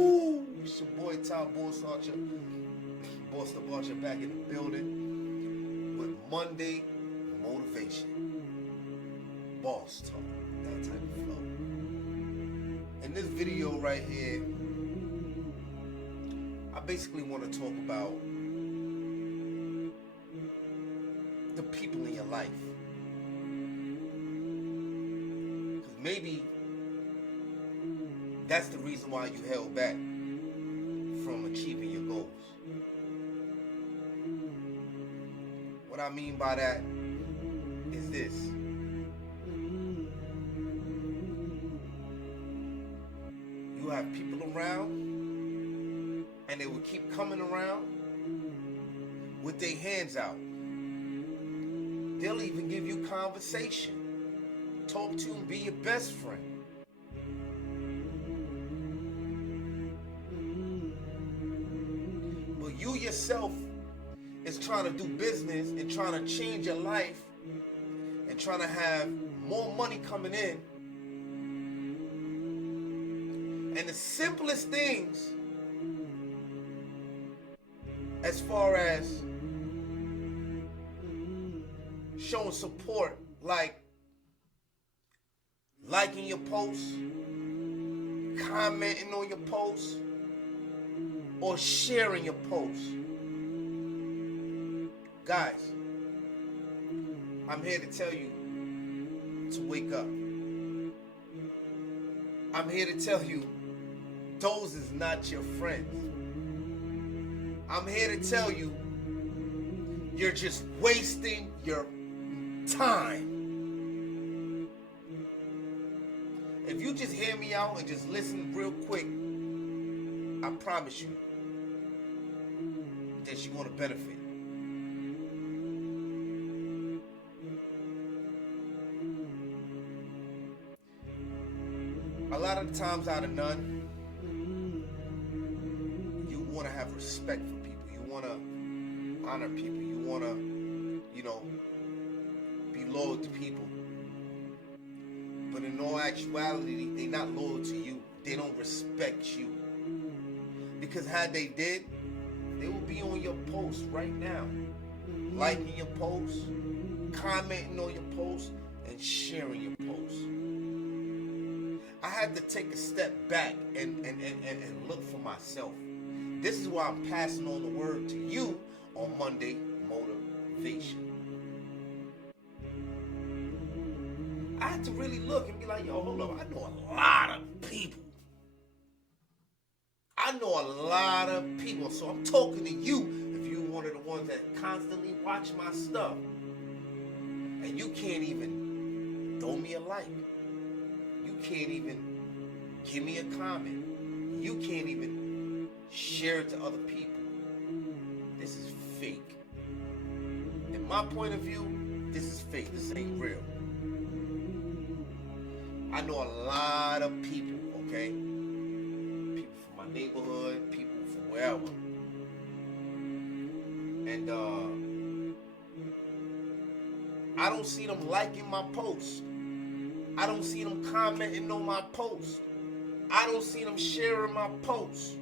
Woo! It's your boy Tom Boss Archer. Boss the Archer back in the building with Monday Motivation. Boss talk, that type of flow. In this video right here, I basically want to talk about the people in your life. Because maybe that's the reason why you held back from achieving your goals. What I mean by that is this. You have people around and they will keep coming around with their hands out. They'll even give you conversation. Talk to them, be your best friend. But you yourself is trying to do business and trying to change your life and trying to have more money coming in. And the simplest things as far as showing support, like liking your posts, commenting on your posts, or sharing your posts. Guys, I'm here to tell you to wake up. I'm here to tell you those is not your friends. I'm here to tell you you're just wasting your time. If you just hear me out and just listen real quick, I promise you that you're going to benefit. A lot of the times out of none, you want to have respect for people. You want to honor people. You want to, be loyal to people. But in all actuality, they're not loyal to you. They don't respect you. Because had they did, they would be on your post right now. Liking your posts, commenting on your posts, and sharing your posts. I had to take a step back and look for myself. This is why I'm passing on the word to you on Monday Motivation. I had to really look and be like, yo, hold up, I know a lot of people. So I'm talking to you if you're one of the ones that constantly watch my stuff. And you can't even throw me a like. You can't even give me a comment. You can't even share it to other people. This is fake. In my point of view, this is fake. This ain't real. I know a lot of people, okay? People from my neighborhood, people from wherever. And I don't see them liking my post. I don't see them commenting on my post. I don't see them sharing my post.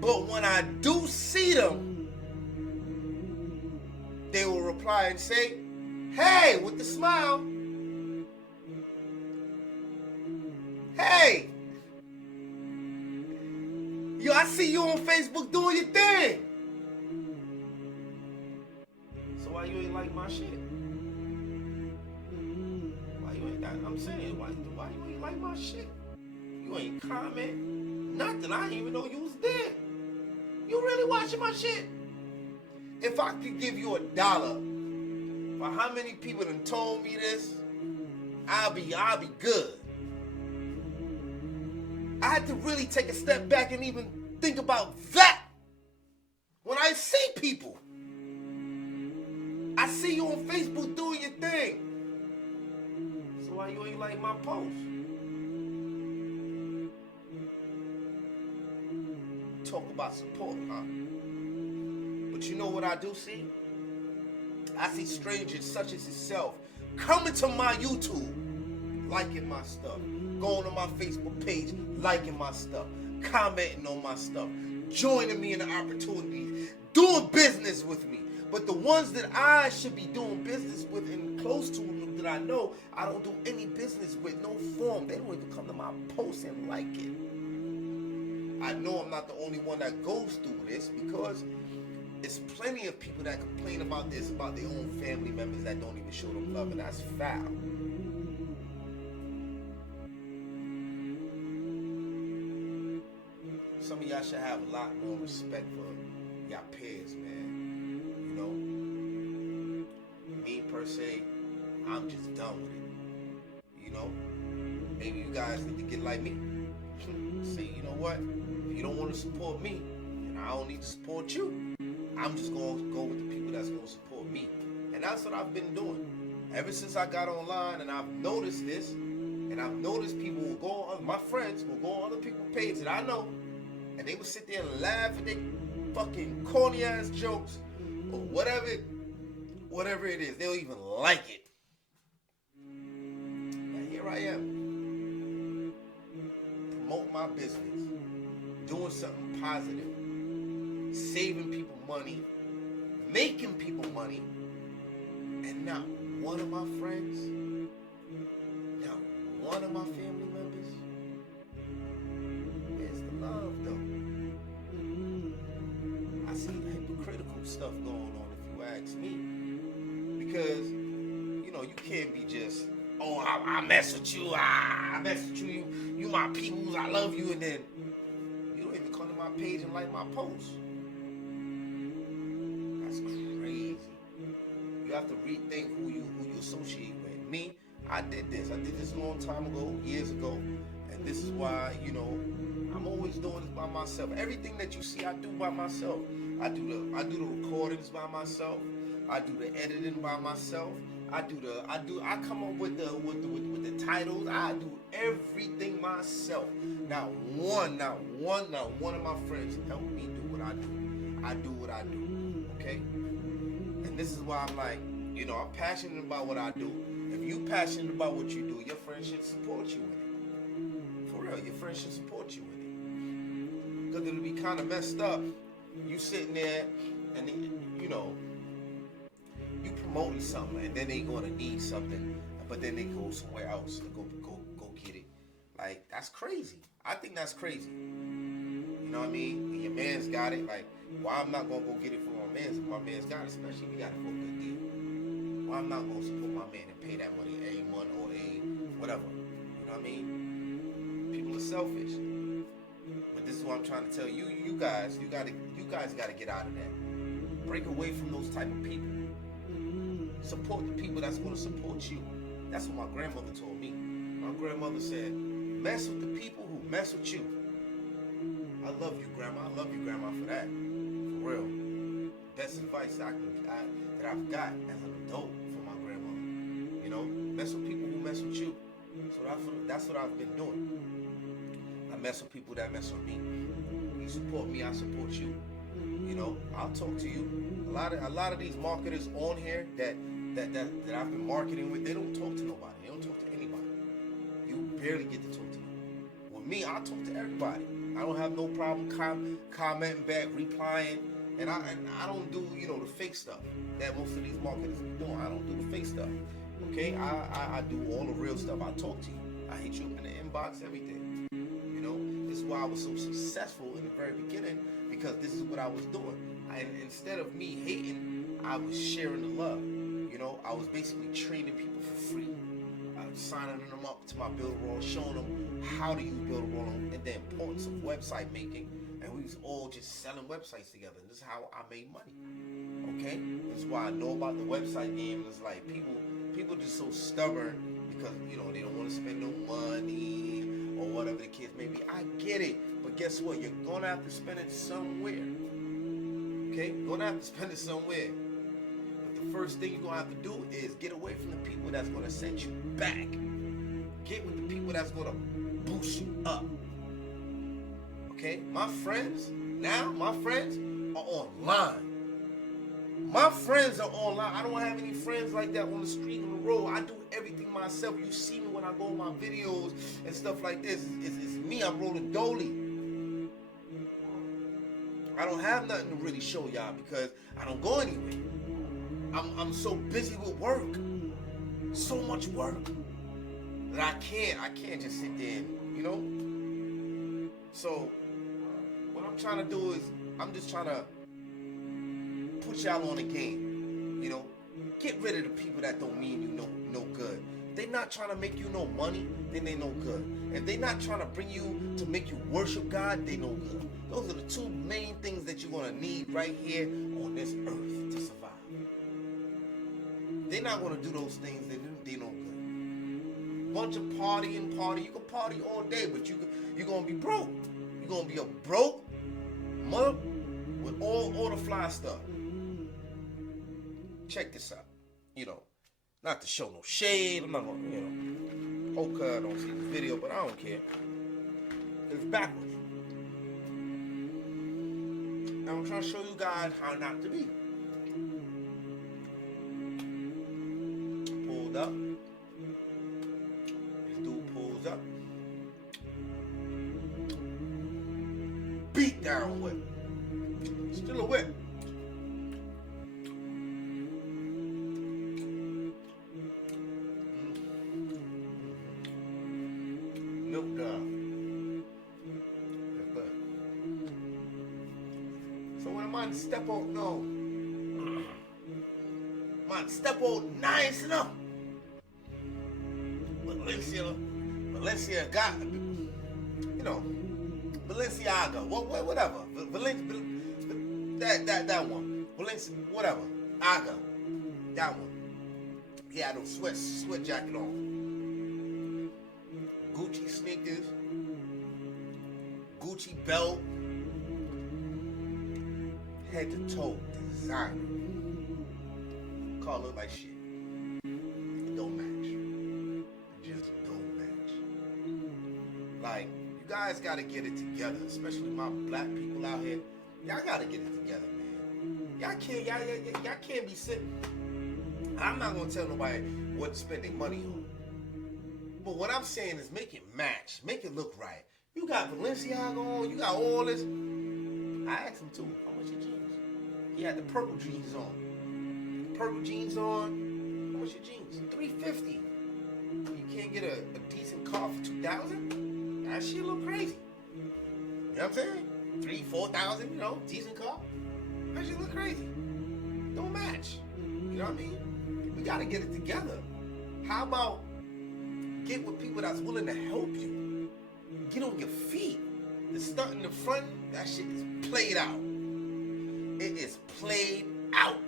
But when I do see them, they will reply and say, hey, with the smile. Hey, yo, I see you on Facebook doing your thing. So why you ain't like my shit? Why you ain't that? I'm saying, why you ain't like my shit? You ain't comment. Nothing. I didn't even know you was there. You really watching my shit? If I could give you $1 for how many people done told me this, I'll be good. I had to really take a step back and even think about that. When I see people, I see you on Facebook doing your thing. So why you ain't like my post? Talk about support, huh? But you know what I do see? I see strangers such as yourself coming to my YouTube, liking my stuff, going on my Facebook page, liking my stuff, commenting on my stuff, joining me in the opportunities, doing business with me. But the ones that I should be doing business with and close to them that I know, I don't do any business with, no form. They don't even come to my post and like it. I know I'm not the only one that goes through this, because it's plenty of people that complain about this, about their own family members that don't even show them love, and that's foul. Some of y'all should have a lot more respect for y'all peers, man. You know? Me, per se, I'm just done with it. You know? Maybe you guys need to get like me. Say, you know what? If you don't want to support me, then I don't need to support you. I'm just going to go with the people that's going to support me. And that's what I've been doing. Ever since I got online, and I've noticed this, and I've noticed people will go on, my friends will go on other people's pages that I know, and they will sit there and laugh at their fucking corny ass jokes, or whatever it is. They'll even like it. And here I am, promoting my business, doing something positive, saving people money, making people money, and not one of my friends, not one of my family members. Where's the love, though? I see hypocritical stuff going on, if you ask me. Because, you know, you can't be just, oh, I mess with you, I mess with you, you my peoples, I love you, and then you don't even come to my page and like my post. That's crazy. You have to rethink who you associate with. Me, I did this a long time ago, years ago, and this is why, you know, I'm always doing this by myself. Everything that you see, I do by myself. I do the recordings by myself. I do the editing by myself. I come up with the titles. I do everything myself. Not one of my friends help me do what I do. I do what I do. Okay? And this is why I'm like, you know, I'm passionate about what I do. If you passionate about what you do, your friends should support you in it. For real, your friends should support you in it. Because it'll be kind of messed up. You sitting there and, you know, you promoting something, and then they gonna need something, but then they go somewhere else to go get it. Like, that's crazy. I think that's crazy. You know what I mean? And your man's got it. Like, why I'm not gonna go get it from my man's if my man's got it, especially if you got it for a good deal. Why I'm not gonna support my man and pay that money a month or a whatever. You know what I mean? People are selfish. But this is what I'm trying to tell you. You guys gotta get out of that. Break away from those type of people. Support the people that's going to support you. That's what my grandmother told me. My grandmother said, mess with the people who mess with you. I love you, Grandma. I love you, Grandma, for that. For real. Best advice that I've got as an adult from my grandmother. You know, mess with people who mess with you. So that's what I've been doing. I mess with people that mess with me. You support me, I support you. You know, I'll talk to you. A lot of these marketers on here that I've been marketing with, they don't talk to nobody. They don't talk to anybody. You barely get to talk to them. With me, I talk to everybody. I don't have no problem commenting back, replying, and I don't do, you know, the fake stuff that most of these marketers are doing. I don't do the fake stuff. Okay, I do all the real stuff. I talk to you. I hit you up in the inbox, everything. You know, this is why I was so successful in the very beginning, because this is what I was doing. And instead of me hating, I was sharing the love. You know, I was basically training people for free. Signing them up to my build roll, showing them how to use build roll and the importance of website making. And we was all just selling websites together. And this is how I made money. Okay? This is why I know about the website game. It's like people just so stubborn because, you know, they don't want to spend no money or whatever the case may be. I get it. But guess what? You're going to have to spend it somewhere. Okay? You're going to have to spend it somewhere. But the first thing you're going to have to do is get away from the people that's going to set you back. Get with the people that's going to boost you up. Okay? My friends are online. My friends are online. I don't have any friends like that on the street, on the road. I do everything myself. You see me when I go on my videos and stuff like this. It's me. I'm rolling dolly. I don't have nothing to really show y'all because I don't go anywhere. I'm so busy with work. So much work that I can't just sit there and, you know. So what I'm trying to do is I'm just trying to put y'all on the game, you know. Get rid of the people that don't mean you no good. If they not trying to make you no money, then they no good. If they not trying to bring you to make you worship God, they no good. Those are the two main things that you're gonna need right here on this earth to survive. They're not gonna do those things, they no good. Bunch of party. You can party all day, but you're gonna be broke. You're gonna be a broke mother with all the fly stuff. Check this out. You know, not to show no shade. I'm not gonna, you know, hope I don't see the video, but I don't care. It's backwards. And I'm trying to show you guys how not to be. Pulled up. This dude pulls up. Beat down whip. Still a whip. Milk dog. That's good. So when I'm on step out, no. I'm on step out nice enough. Valencia got, you know, Balenciaga, whatever. That one. Valencia, whatever. Aga. That one. He had a sweat jacket on. Gucci sneakers. Gucci belt. Head to toe. Designer. Car look like shit. It don't match. It just don't match. Like, you guys gotta get it together, especially my black people out here. Y'all gotta get it together, man. Y'all can't be sitting. I'm not gonna tell nobody what to spend their money on. But what I'm saying is make it match. Make it look right. You got Balenciaga on, you got all this. I asked him too, how much your jeans? He had the purple jeans on. Purple jeans on, how much your jeans? $350. You can't get a decent car for $2,000? That shit look crazy. You know what I'm saying? $3,000-$4,000, you know, decent car. That shit look crazy. Don't match. You know what I mean? We gotta get it together. How about get with people that's willing to help you? Get on your feet. The stunt in the front, that shit is played out. It is played out.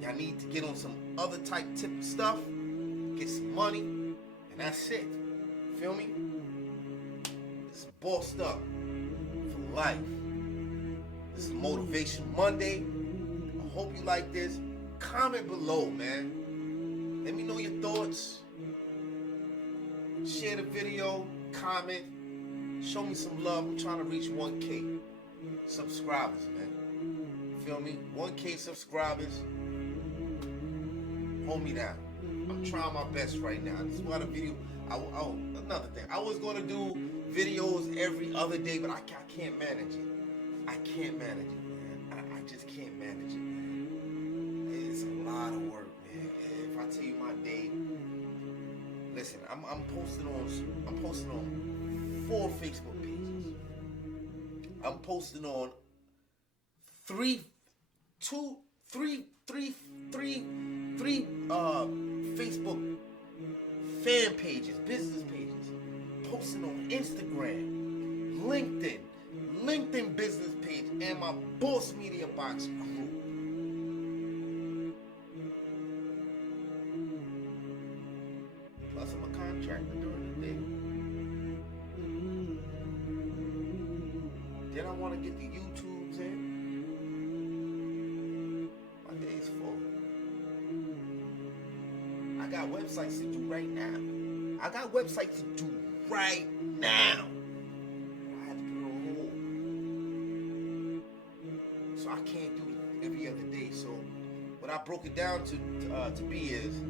Y'all need to get on some other type tip stuff, get some money, and that's it. Feel me? It's bossed up for life. This is Motivation Monday. I hope you like this. Comment below, man. Let me know your thoughts. Share the video, comment, show me some love. I'm trying to reach 1K subscribers, man. Feel me? 1K subscribers. Hold me down. I'm trying my best right now. This is what a video. Another thing. I was going to do videos every other day, but I can't manage it. I can't manage it, man. I just can't manage it, man. It's a lot of work, man. If I tell you my day, listen, I'm posting on 4 Facebook pages. I'm posting on three Facebook fan pages, business pages. Posting on Instagram, LinkedIn business page, and my Boss Media Box group. Plus, I'm a contractor during the day. Then I want to get the YouTubes in. My day's full. I got websites to do right now. I have to put it on hold. So I can't do it every other day. So I broke it down to be is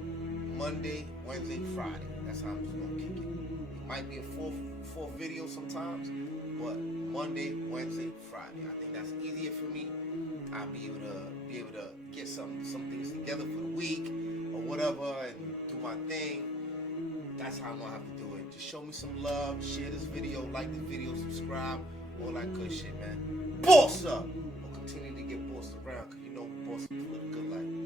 Monday, Wednesday, Friday. That's how I'm just gonna kick it. It might be a fourth video sometimes, but Monday, Wednesday, Friday. I think that's easier for me. I'll be able to get some things together for the week or whatever and do my thing. That's how I'm gonna have to do it. Just show me some love, share this video, like the video, subscribe, all that good shit, man. Boss up! We'll continue to get bossed around, because you know boss up for the good life.